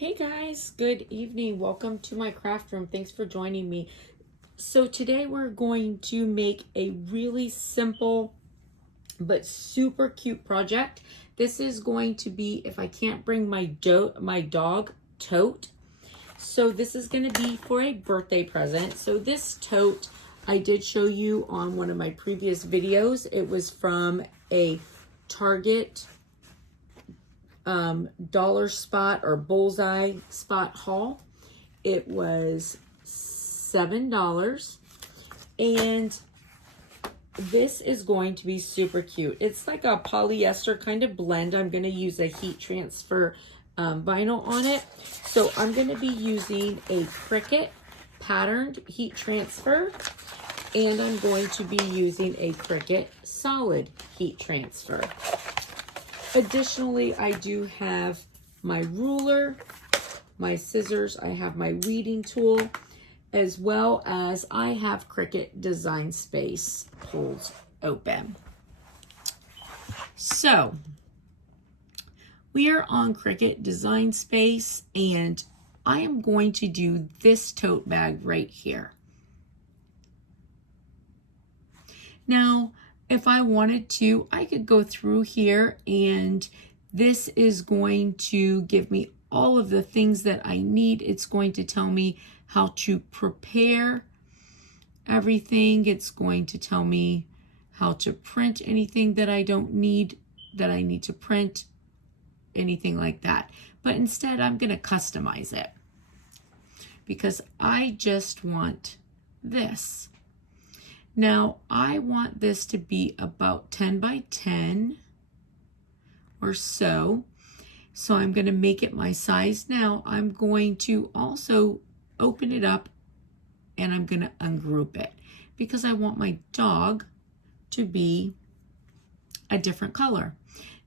Hey guys, good evening. Welcome to my craft room. Thanks for joining me. So today we're going to make a really simple but super cute project. This is going to be if I can't bring my dog tote. So this is going to be for a birthday present. So this tote I did show you on one of my previous videos. It was from a Target dollar spot or bullseye spot haul. It was $7, and this is going to be super cute. It's like a polyester kind of blend. I'm going to use a heat transfer vinyl on it. So I'm going to be using a Cricut patterned heat transfer, and I'm going to be using a Cricut solid heat transfer. Additionally, I do have my ruler, my scissors, I have my weeding tool, as well as I have Cricut Design Space pulled open. So, we are on Cricut Design Space, and I am going to do this tote bag right here. Now, if I wanted to, I could go through here, and this is going to give me all of the things that I need. It's going to tell me how to prepare everything. It's going to tell me how to print anything that I don't need, that I need to print, anything like that. But instead, I'm going to customize it because I just want this. Now, I want this to be about 10 by 10 or so. So I'm going to make it my size. Now, I'm going to also open it up, and I'm going to ungroup it because I want my dog to be a different color.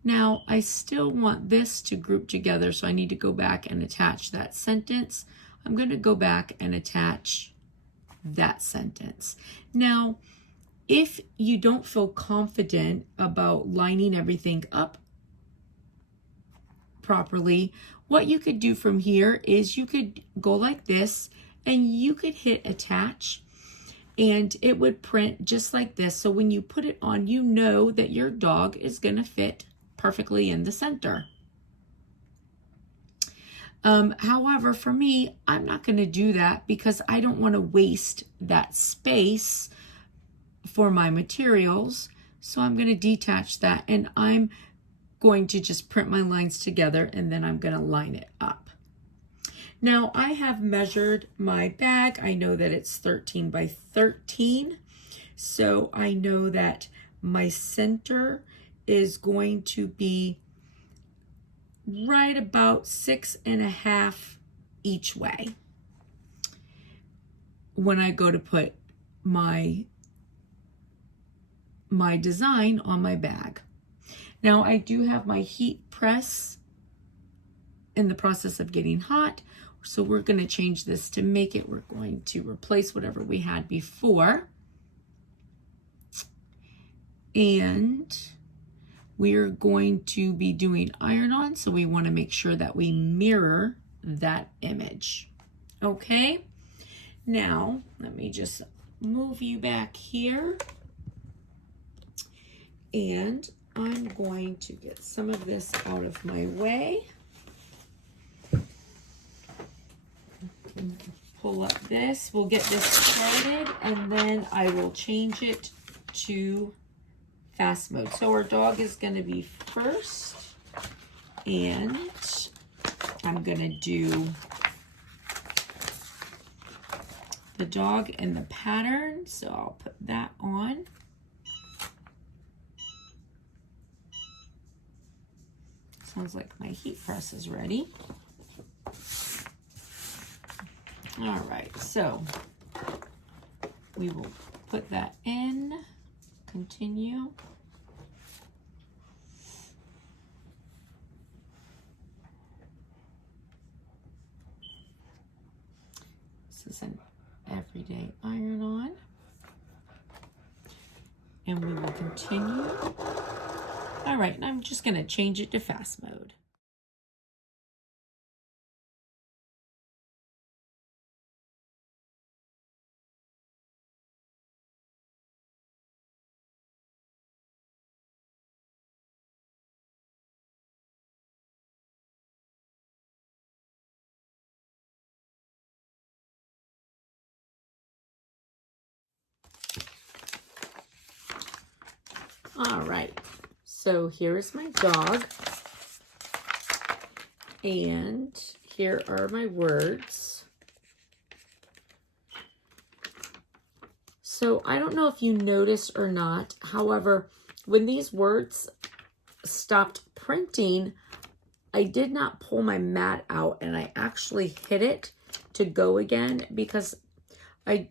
Now, I still want this to group together, so I need to go back and attach that sentence. I'm going to go back and attach that sentence. Now, if you don't feel confident about lining everything up properly, what you could do from here is you could go like this, and you could hit attach, and it would print just like this. So when you put it on, you know that your dog is going to fit perfectly in the center. However, for me, I'm not going to do that because I don't want to waste that space for my materials. So I'm going to detach that, and I'm going to just print my lines together, and then I'm going to line it up. Now, I have measured my bag. I know that it's 13 by 13. So I know that my center is going to be right about 6.5 each way when I go to put my design on my bag. Now, I do have my heat press in the process of getting hot, so we're going to change this to make it. We're going to replace whatever we had before, and we're going to be doing iron-on, so we want to make sure that we mirror that image. Okay, now let me just move you back here, and I'm going to get some of this out of my way. Pull up this. We'll get this started, and then I will change it to fast mode. So our dog is going to be first, and I'm going to do the dog in the pattern. So I'll put that on. Sounds like my heat press is ready. All right, so we will put that in, continue. This is an everyday iron-on, and we will continue. All right, and I'm just going to change it to fast mode. All right, so here is my dog, and here are my words. So I don't know if you noticed or not, however, when these words stopped printing, I did not pull my mat out, and I actually hit it to go again because I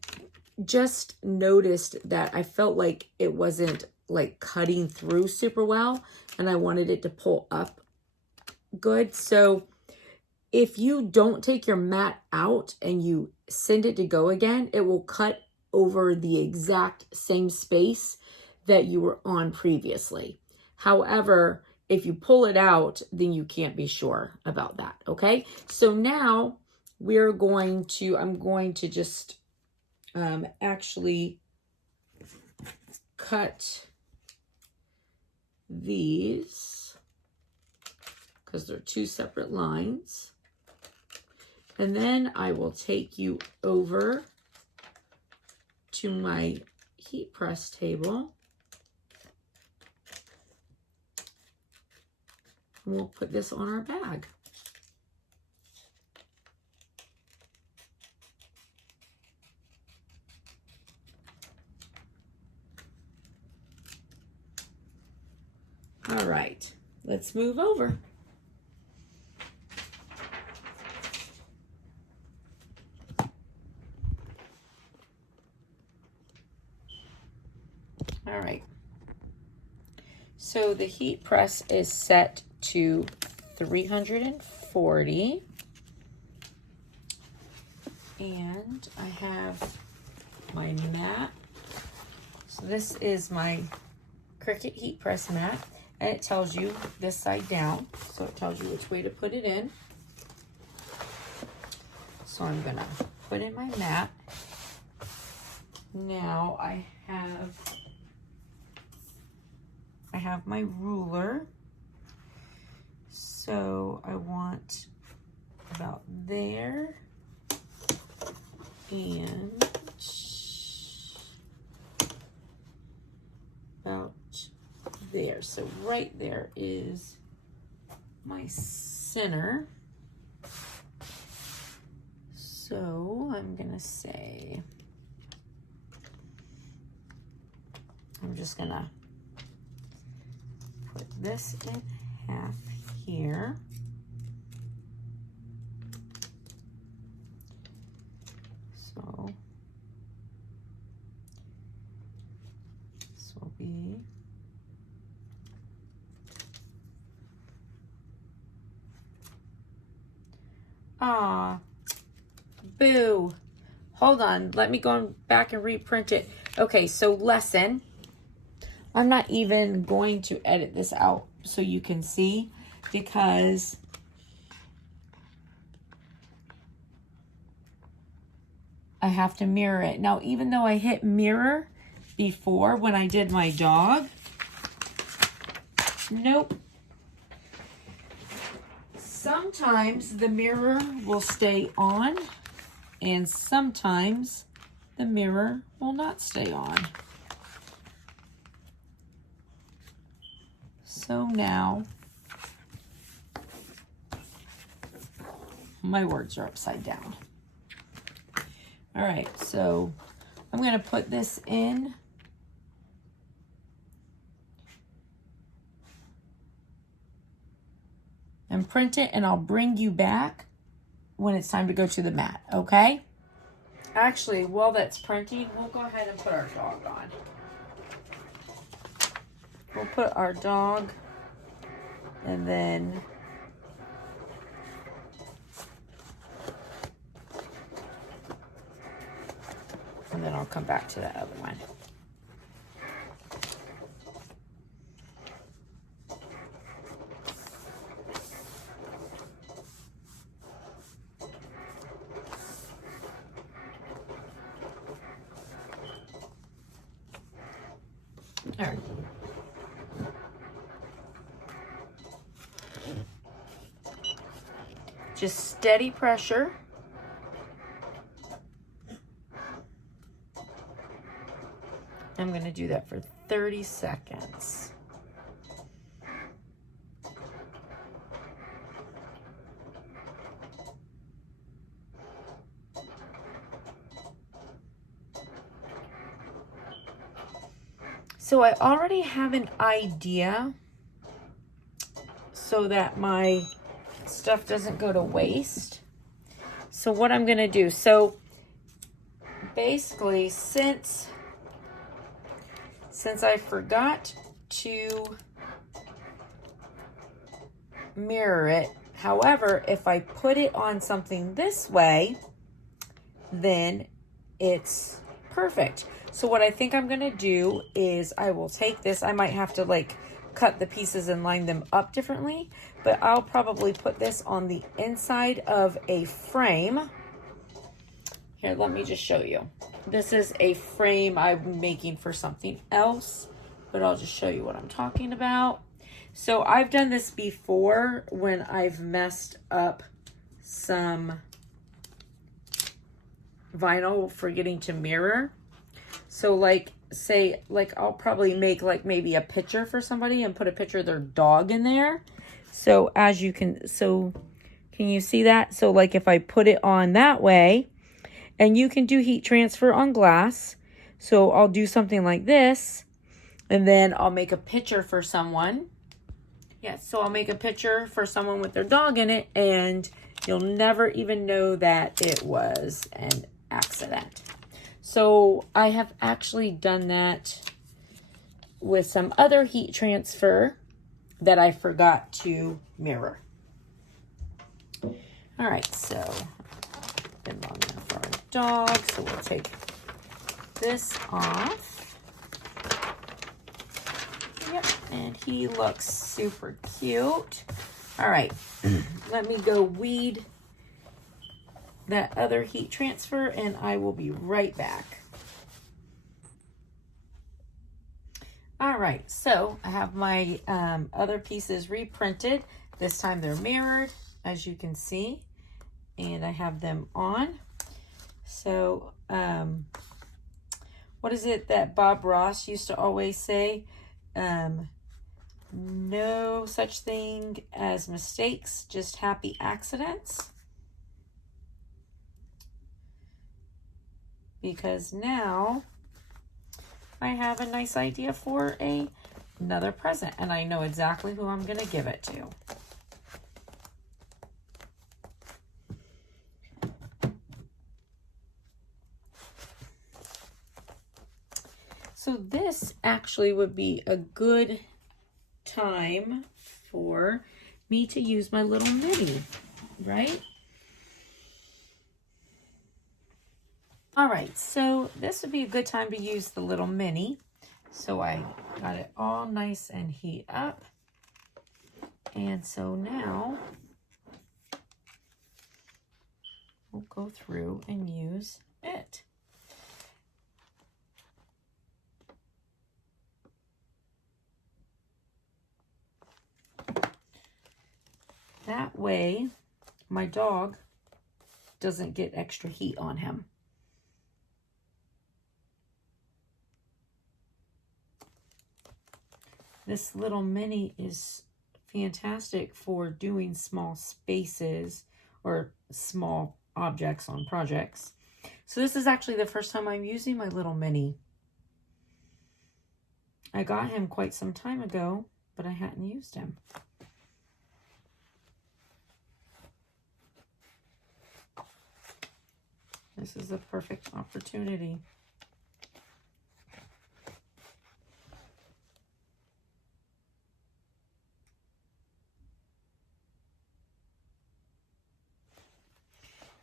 just noticed that I felt like it wasn't like cutting through super well, and I wanted it to pull up good. So if you don't take your mat out and you send it to go again, it will cut over the exact same space that you were on previously. However, if you pull it out, then you can't be sure about that, okay? So now I'm going to just actually cut these because they're two separate lines. And then I will take you over to my heat press table. And we'll put this on our bag. All right, let's move over. All right, so the heat press is set to 340, and I have my mat. So this is my Cricut heat press mat, and it tells you this side down, so it tells you which way to put it in. So I'm gonna put in my mat. Now I have my ruler. So I want about there and about there. So right there is my center. So I'm gonna say, I'm just gonna put this in half here. So this will be boo. Hold on, let me go back and reprint it. Okay, so lesson. I'm not even going to edit this out so you can see, because I have to mirror it. Now, even though I hit mirror before when I did my dog, nope. Sometimes the mirror will stay on, and sometimes the mirror will not stay on. So now my words are upside down. All right, so I'm going to put this in. And print it, and I'll bring you back when it's time to go to the mat, okay? Actually, while that's printing, we'll go ahead and put our dog on. We'll put our dog, and then I'll come back to that other one. All right. Just steady pressure. I'm going to do that for 30 seconds. So I already have an idea so that my stuff doesn't go to waste. So what I'm going to do, so basically since I forgot to mirror it, however, if I put it on something this way, then it's perfect. So what I think I'm gonna do is I will take this, I might have to like cut the pieces and line them up differently, but I'll probably put this on the inside of a frame. Here, let me just show you. This is a frame I'm making for something else, but I'll just show you what I'm talking about. So I've done this before when I've messed up some vinyl forgetting to mirror. So like, say, like I'll probably make like maybe a picture for somebody and put a picture of their dog in there. So as you can, so can you see that? So like if I put it on that way, and you can do heat transfer on glass. So I'll do something like this, and then I'll make a picture for someone. Yes, so I'll make a picture for someone with their dog in it, and you'll never even know that it was an accident. So I have actually done that with some other heat transfer that I forgot to mirror. All right, so been long enough for our dog, so we'll take this off. Yep, and he looks super cute. All right, let me go weed that other heat transfer, and I will be right back. All right, so I have my other pieces reprinted. This time they're mirrored, as you can see, and I have them on. So, what is it that Bob Ross used to always say? No such thing as mistakes, just happy accidents. Because now I have a nice idea for another present, and I know exactly who I'm going to give it to. So this actually would be a good time for me to use my little mini, right? All right, so this would be a good time to use the little mini. So I got it all nice and heat up. And so now we'll go through and use it. That way, my dog doesn't get extra heat on him. This little mini is fantastic for doing small spaces or small objects on projects. So this is actually the first time I'm using my little mini. I got him quite some time ago, but I hadn't used him. This is a perfect opportunity.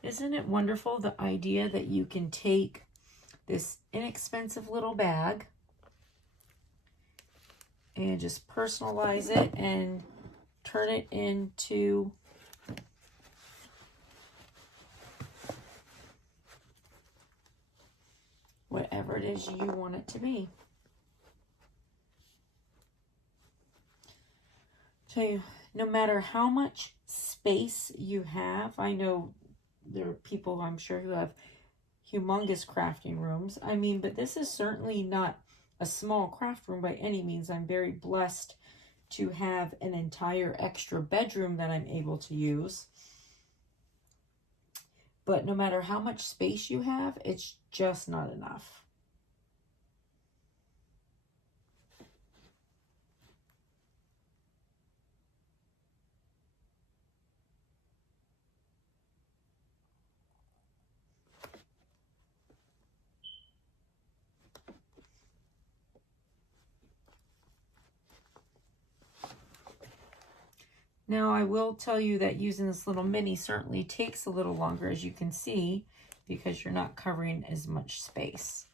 Isn't it wonderful, the idea that you can take this inexpensive little bag and just personalize it and turn it into whatever it is you want it to be. Tell you, no matter how much space you have, I know there are people, I'm sure, who have humongous crafting rooms. I mean, but this is certainly not a small craft room by any means. I'm very blessed to have an entire extra bedroom that I'm able to use. But no matter how much space you have, it's just not enough. Now, I will tell you that using this little mini certainly takes a little longer, as you can see, because you're not covering as much space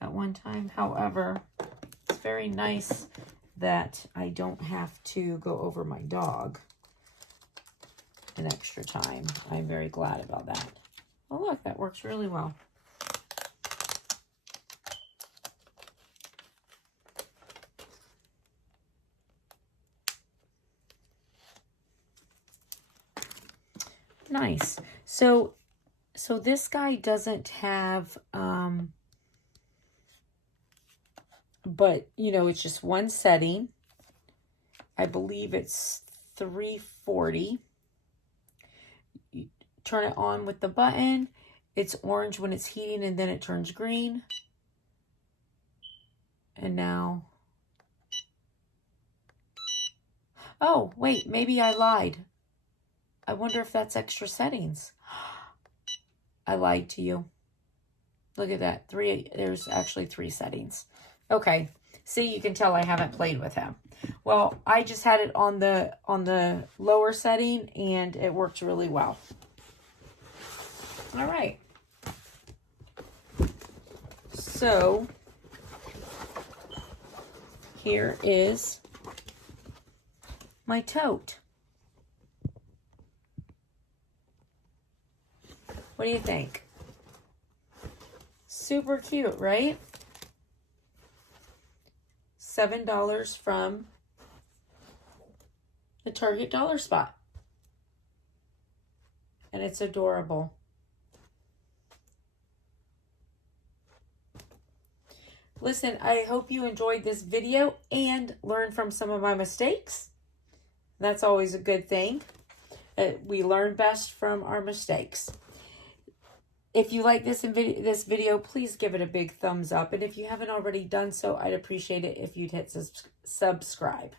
at one time. However, it's very nice that I don't have to go over my dog an extra time. I'm very glad about that. Oh, look, that works really well. Nice. So this guy doesn't have, but you know, it's just one setting. I believe it's 340. You turn it on with the button. It's orange when it's heating and then it turns green. And now, oh, wait, maybe I lied. I wonder if that's extra settings. I lied to you. Look at that. There's actually 3 settings. Okay. See, you can tell I haven't played with him. Well, I just had it on the lower setting and it worked really well. All right. So here is my tote. What do you think? Super cute, right? $7 from the Target dollar spot. And it's adorable. Listen, I hope you enjoyed this video and learned from some of my mistakes. That's always a good thing. We learn best from our mistakes. If you like this video, please give it a big thumbs up. And if you haven't already done so, I'd appreciate it if you'd hit subscribe.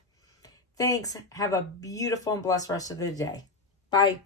Thanks. Have a beautiful and blessed rest of the day. Bye.